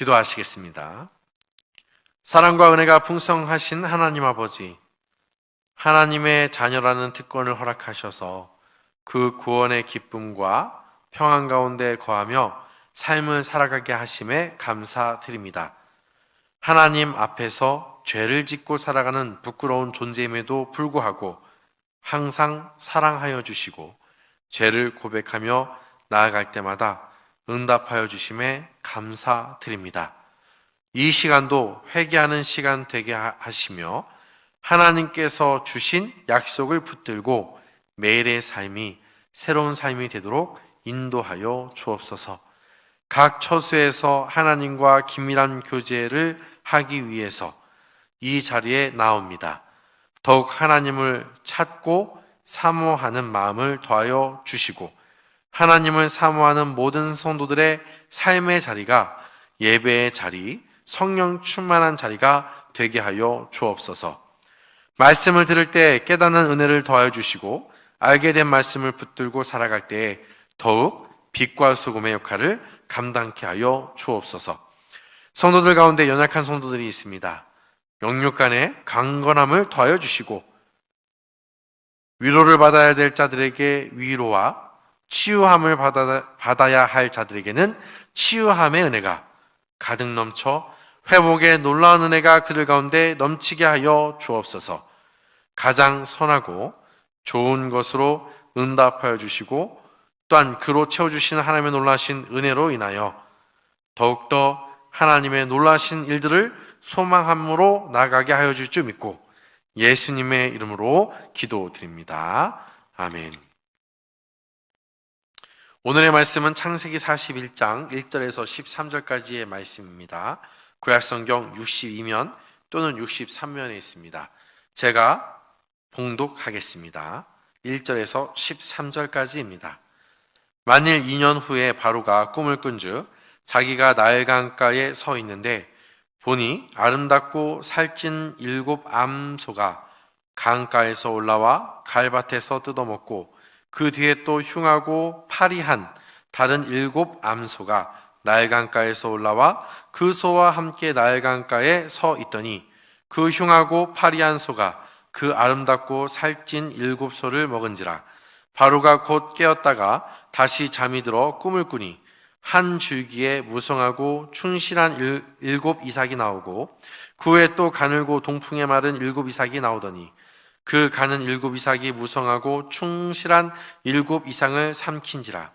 기도하시겠습니다. 사랑과 은혜가 풍성하신 하나님 아버지, 하나님의 자녀라는 특권을 허락하셔서 그 구원의 기쁨과 평안 가운데 거하며 삶을 살아가게 하심에 감사드립니다. 하나님 앞에서 죄를 짓고 살아가는 부끄러운 존재임에도 불구하고 항상 사랑하여 주시고 죄를 고백하며 나아갈 때마다 응답하여 주심에 감사드립니다. 이 시간도 회개하는 시간 되게 하시며 하나님께서 주신 약속을 붙들고 매일의 삶이 새로운 삶이 되도록 인도하여 주옵소서. 각 처소에서 하나님과 긴밀한 교제를 하기 위해서 이 자리에 나옵니다. 더욱 하나님을 찾고 사모하는 마음을 더하여 주시고 하나님을 사모하는 모든 성도들의 삶의 자리가 예배의 자리, 성령 충만한 자리가 되게 하여 주옵소서. 말씀을 들을 때 깨닫는 은혜를 더하여 주시고 알게 된 말씀을 붙들고 살아갈 때에 더욱 빛과 소금의 역할을 감당케 하여 주옵소서. 성도들 가운데 연약한 성도들이 있습니다. 영육 간의 강건함을 더하여 주시고 위로를 받아야 될 자들에게 위로와 치유함을 받아야 할 자들에게는 치유함의 은혜가 가득 넘쳐 회복의 놀라운 은혜가 그들 가운데 넘치게 하여 주옵소서. 가장 선하고 좋은 것으로 응답하여 주시고 또한 그로 채워주시는 하나님의 놀라신 은혜로 인하여 더욱더 하나님의 놀라신 일들을 소망함으로 나아가게 하여 줄 줄 믿고 예수님의 이름으로 기도드립니다. 아멘. 오늘의 말씀은 창세기 41장 1절에서 13절까지의 말씀입니다. 구약성경 62면 또는 63면에 있습니다. 제가 봉독하겠습니다. 1절에서 13절까지입니다. 만일 2년 후에 바로가 꿈을 꾼즉 자기가 나일 강가에 서 있는데 보니 아름답고 살찐 7 암소가 강가에서 올라와 갈밭에서 뜯어먹고 그 뒤에 또 흉하고 파리한 다른 7 암소가 나일 강가에서 올라와 그 소와 함께 나일 강가에 서 있더니 그 흉하고 파리한 소가 그 아름답고 살찐 7 소를 먹은지라. 바로가 곧 깨었다가 다시 잠이 들어 꿈을 꾸니 한 줄기에 무성하고 충실한 7 이삭이 나오고 그 후에 또 가늘고 동풍에 마른 7 이삭이 나오더니 그 가는 7 이삭이 무성하고 충실한 7 이상을 삼킨지라.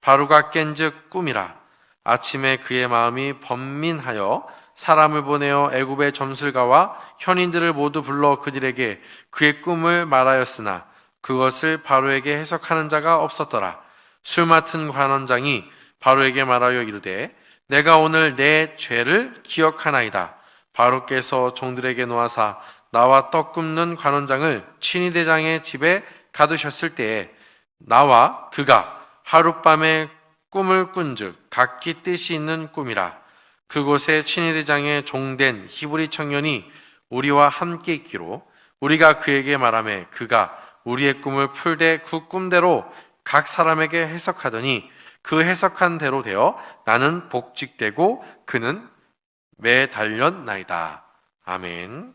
바로가 깬즉 꿈이라. 아침에 그의 마음이 번민하여 사람을 보내어 애굽의 점술가와 현인들을 모두 불러 그들에게 그의 꿈을 말하였으나 그것을 바로에게 해석하는 자가 없었더라. 술 맡은 관원장이 바로에게 말하여 이르되 내가 오늘 내 죄를 기억하나이다. 바로께서 종들에게 놓아사 나와 떡 굽는 관원장을 친위대장의 집에 가두셨을 때에 나와 그가 하룻밤에 꿈을 꾼즉 각기 뜻이 있는 꿈이라. 그곳에 친위대장의 종된 히브리 청년이 우리와 함께 있기로 우리가 그에게 말하매 그가 우리의 꿈을 풀되 그 꿈대로 각 사람에게 해석하더니 그 해석한 대로 되어 나는 복직되고 그는 매달렸나이다. 아멘.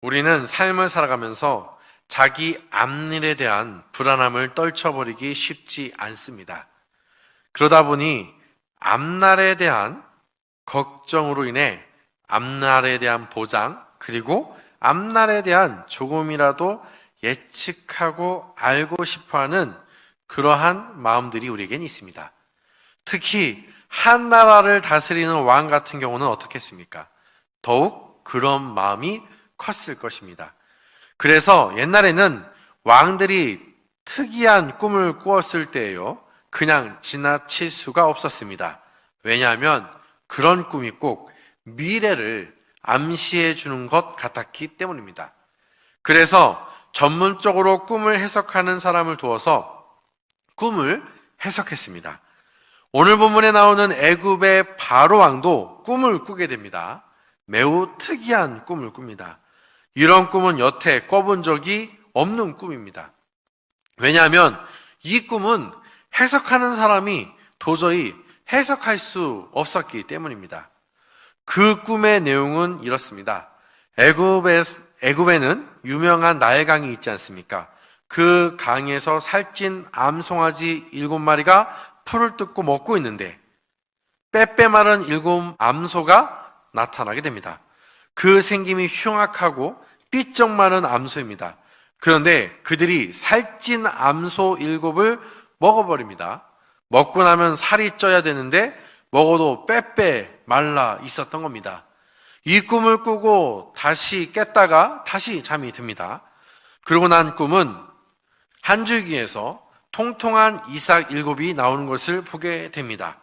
우리는 삶을 살아가면서 자기 앞일에 대한 불안함을 떨쳐버리기 쉽지 않습니다. 그러다 보니 앞날에 대한 걱정으로 인해 앞날에 대한 보장 그리고 앞날에 대한 조금이라도 예측하고 알고 싶어하는 그러한 마음들이 우리에겐 있습니다. 특히 한 나라를 다스리는 왕 같은 경우는 어떻겠습니까? 더욱 그런 마음이 컸을 것입니다. 그래서 옛날에는 왕들이 특이한 꿈을 꾸었을 때에요, 그냥 지나칠 수가 없었습니다. 왜냐하면 그런 꿈이 꼭 미래를 암시해 주는 것 같았기 때문입니다. 그래서 전문적으로 꿈을 해석하는 사람을 두어서 꿈을 해석했습니다. 오늘 본문에 나오는 애굽의 바로 왕도 꿈을 꾸게 됩니다. 매우 특이한 꿈을 꿉니다. 이런 꿈은 여태 꿔본 적이 없는 꿈입니다. 왜냐하면 이 꿈은 해석하는 사람이 도저히 해석할 수 없었기 때문입니다. 그 꿈의 내용은 이렇습니다. 애굽에는 유명한 나일강이 있지 않습니까? 그 강에서 살찐 암송아지 7마리가 풀을 뜯고 먹고 있는데 빼빼 마른 7 암소가 나타나게 됩니다. 그 생김이 흉악하고 삐쩍 마른 암소입니다. 그런데 그들이 살찐 암소 7을 먹어버립니다. 먹고 나면 살이 쪄야 되는데 먹어도 빼빼 말라 있었던 겁니다. 이 꿈을 꾸고 다시 깼다가 다시 잠이 듭니다. 그러고 난 꿈은 한 줄기에서 통통한 이삭 7이 나오는 것을 보게 됩니다.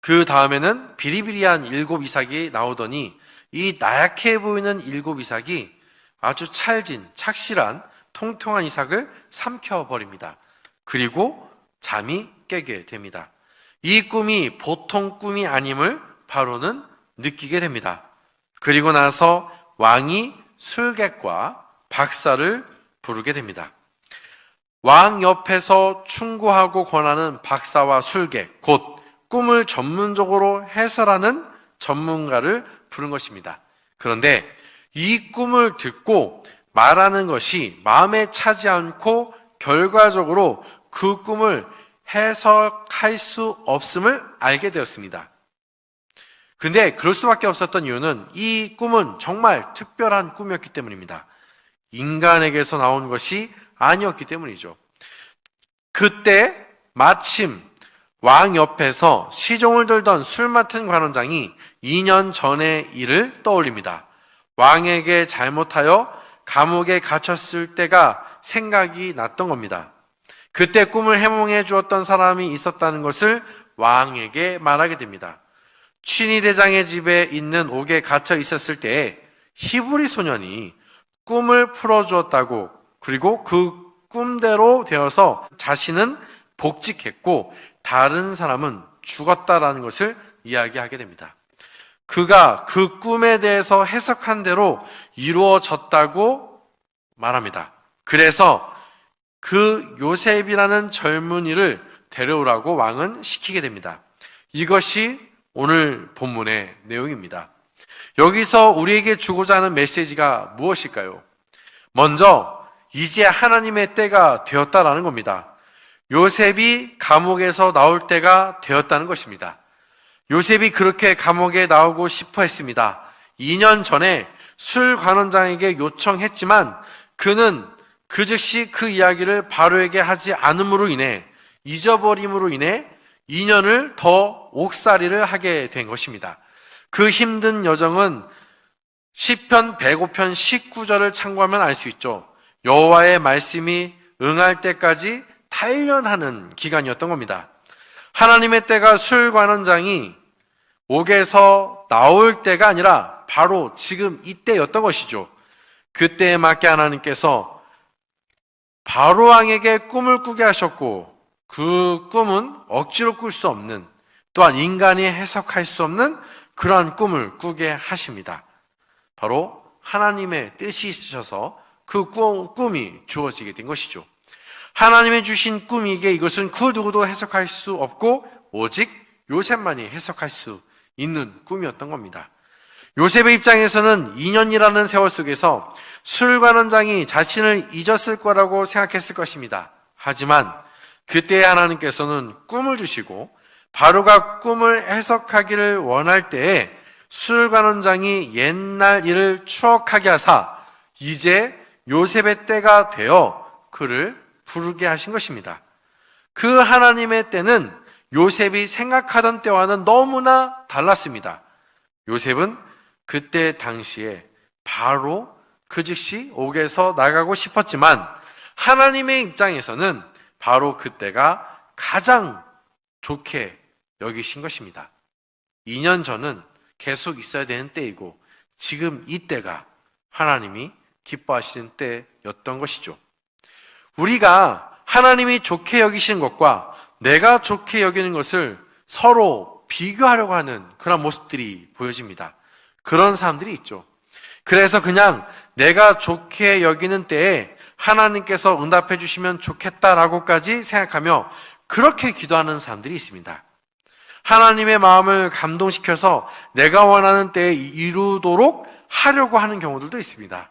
그 다음에는 비리비리한 7 이삭이 나오더니 이 나약해 보이는 7 이삭이 아주 찰진, 착실한 통통한 이삭을 삼켜버립니다. 그리고 잠이 깨게 됩니다. 이 꿈이 보통 꿈이 아님을 바로는 느끼게 됩니다. 그리고 나서 왕이 술객과 박사를 부르게 됩니다. 왕 옆에서 충고하고 권하는 박사와 술객, 곧 꿈을 전문적으로 해설하는 전문가를 부른 것입니다. 그런데 이 꿈을 듣고 말하는 것이 마음에 차지 않고 결과적으로 그 꿈을 해석할 수 없음을 알게 되었습니다. 그런데 그럴 수밖에 없었던 이유는 이 꿈은 정말 특별한 꿈이었기 때문입니다. 인간에게서 나온 것이 아니었기 때문이죠. 그때 마침 왕 옆에서 시종을 들던 술 맡은 관원장이 2년 전의 일을 떠올립니다. 왕에게 잘못하여 감옥에 갇혔을 때가 생각이 났던 겁니다. 그때 꿈을 해몽해 주었던 사람이 있었다는 것을 왕에게 말하게 됩니다. 취니 대장의 집에 있는 옥에 갇혀 있었을 때에 히브리 소년이 꿈을 풀어주었다고, 그리고 그 꿈대로 되어서 자신은 복직했고 다른 사람은 죽었다라는 것을 이야기하게 됩니다. 그가 그 꿈에 대해서 해석한 대로 이루어졌다고 말합니다. 그래서 그 요셉이라는 젊은이를 데려오라고 왕은 시키게 됩니다. 이것이 오늘 본문의 내용입니다. 여기서 우리에게 주고자 하는 메시지가 무엇일까요? 먼저 이제 하나님의 때가 되었다라는 겁니다. 요셉이 감옥에서 나올 때가 되었다는 것입니다. 요셉이 그렇게 감옥에 나오고 싶어 했습니다. 2년 전에 술 관원장에게 요청했지만 그는 그 즉시 그 이야기를 바로에게 하지 않음으로 인해, 잊어버림으로 인해 2년을 더 옥살이를 하게 된 것입니다. 그 힘든 여정은 시편 105편 19절을 참고하면 알 수 있죠. 여호와의 말씀이 응할 때까지 단련하는 기간이었던 겁니다. 하나님의 때가 술 관원장이 옥에서 나올 때가 아니라 바로 지금 이때였던 것이죠. 그때에 맞게 하나님께서 바로 왕에게 꿈을 꾸게 하셨고, 그 꿈은 억지로 꿀 수 없는, 또한 인간이 해석할 수 없는 그러한 꿈을 꾸게 하십니다. 바로 하나님의 뜻이 있으셔서 그 꿈이 주어지게 된 것이죠. 하나님의 주신 꿈이기에 이것은 그 누구도 해석할 수 없고 오직 요셉만이 해석할 수 있는 꿈이었던 겁니다. 요셉의 입장에서는 2년이라는 세월 속에서 술 관원장이 자신을 잊었을 거라고 생각했을 것입니다. 하지만 그때 하나님께서는 꿈을 주시고 바로가 꿈을 해석하기를 원할 때에 술 관원장이 옛날 일을 추억하게 하사 이제 요셉의 때가 되어 그를 부르게 하신 것입니다. 그 하나님의 때는 요셉이 생각하던 때와는 너무나 달랐습니다. 요셉은 그때 당시에 바로 그 즉시 옥에서 나가고 싶었지만 하나님의 입장에서는 바로 그때가 가장 좋게 여기신 것입니다. 2년 전은 계속 있어야 되는 때이고 지금 이때가 하나님이 기뻐하시는 때였던 것이죠. 우리가 하나님이 좋게 여기시는 것과 내가 좋게 여기는 것을 서로 비교하려고 하는 그런 모습들이 보여집니다. 그런 사람들이 있죠. 그래서 그냥 내가 좋게 여기는 때에 하나님께서 응답해 주시면 좋겠다라고까지 생각하며 그렇게 기도하는 사람들이 있습니다. 하나님의 마음을 감동시켜서 내가 원하는 때에 이루도록 하려고 하는 경우들도 있습니다.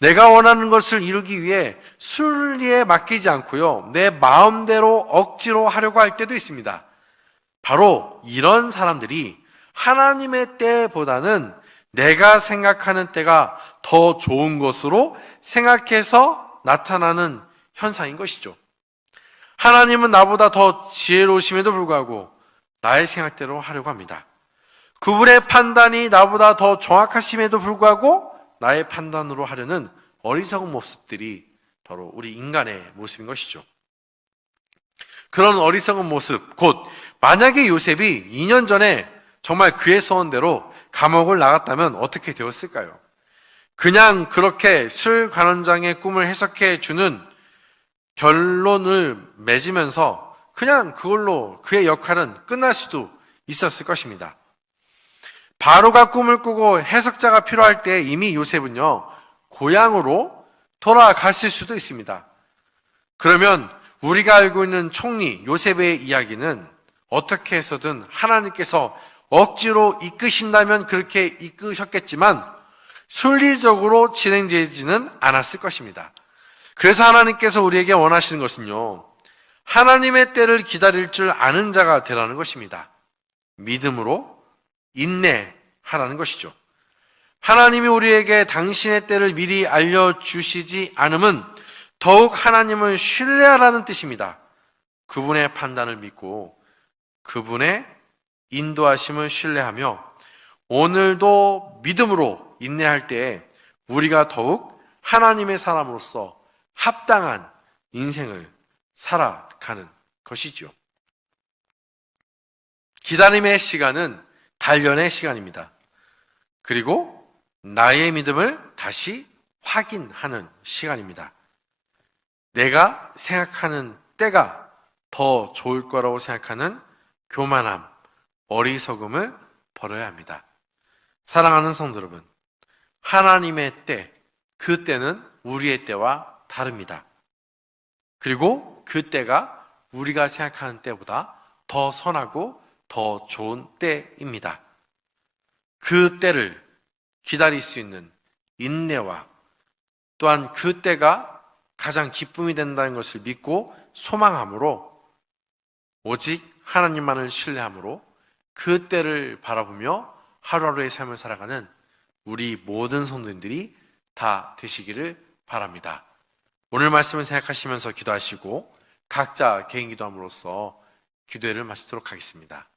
내가 원하는 것을 이루기 위해 순리에 맡기지 않고요, 내 마음대로 억지로 하려고 할 때도 있습니다. 바로 이런 사람들이 하나님의 때보다는 내가 생각하는 때가 더 좋은 것으로 생각해서 나타나는 현상인 것이죠. 하나님은 나보다 더 지혜로우심에도 불구하고 나의 생각대로 하려고 합니다. 그분의 판단이 나보다 더 정확하심에도 불구하고 나의 판단으로 하려는 어리석은 모습들이 바로 우리 인간의 모습인 것이죠. 그런 어리석은 모습, 곧 만약에 요셉이 2년 전에 정말 그의 소원대로 감옥을 나갔다면 어떻게 되었을까요? 그냥 그렇게 술 관원장의 꿈을 해석해 주는 결론을 맺으면서 그냥 그걸로 그의 역할은 끝날 수도 있었을 것입니다. 바로가 꿈을 꾸고 해석자가 필요할 때 이미 요셉은요, 고향으로 돌아갔을 수도 있습니다. 그러면 우리가 알고 있는 총리 요셉의 이야기는 어떻게 해서든 하나님께서 억지로 이끄신다면 그렇게 이끄셨겠지만 순리적으로 진행되지는 않았을 것입니다. 그래서 하나님께서 우리에게 원하시는 것은요, 하나님의 때를 기다릴 줄 아는 자가 되라는 것입니다. 믿음으로 인내하라는 것이죠. 하나님이 우리에게 당신의 때를 미리 알려주시지 않음은 더욱 하나님을 신뢰하라는 뜻입니다. 그분의 판단을 믿고 그분의 인도하심을 신뢰하며 오늘도 믿음으로 인내할 때에 우리가 더욱 하나님의 사람으로서 합당한 인생을 살아가는 것이죠. 기다림의 시간은 단련의 시간입니다. 그리고 나의 믿음을 다시 확인하는 시간입니다. 내가 생각하는 때가 더 좋을 거라고 생각하는 교만함, 어리석음을 버려야 합니다. 사랑하는 성도 여러분, 하나님의 때, 그 때는 우리의 때와 다릅니다. 그리고 그 때가 우리가 생각하는 때보다 더 선하고 더 좋은 때입니다. 그 때를 기다릴 수 있는 인내와 또한 그 때가 가장 기쁨이 된다는 것을 믿고 소망함으로 오직 하나님만을 신뢰함으로 그 때를 바라보며 하루하루의 삶을 살아가는 우리 모든 성도님들이 다 되시기를 바랍니다. 오늘 말씀을 생각하시면서 기도하시고 각자 개인 기도함으로써 기도회를 마치도록 하겠습니다.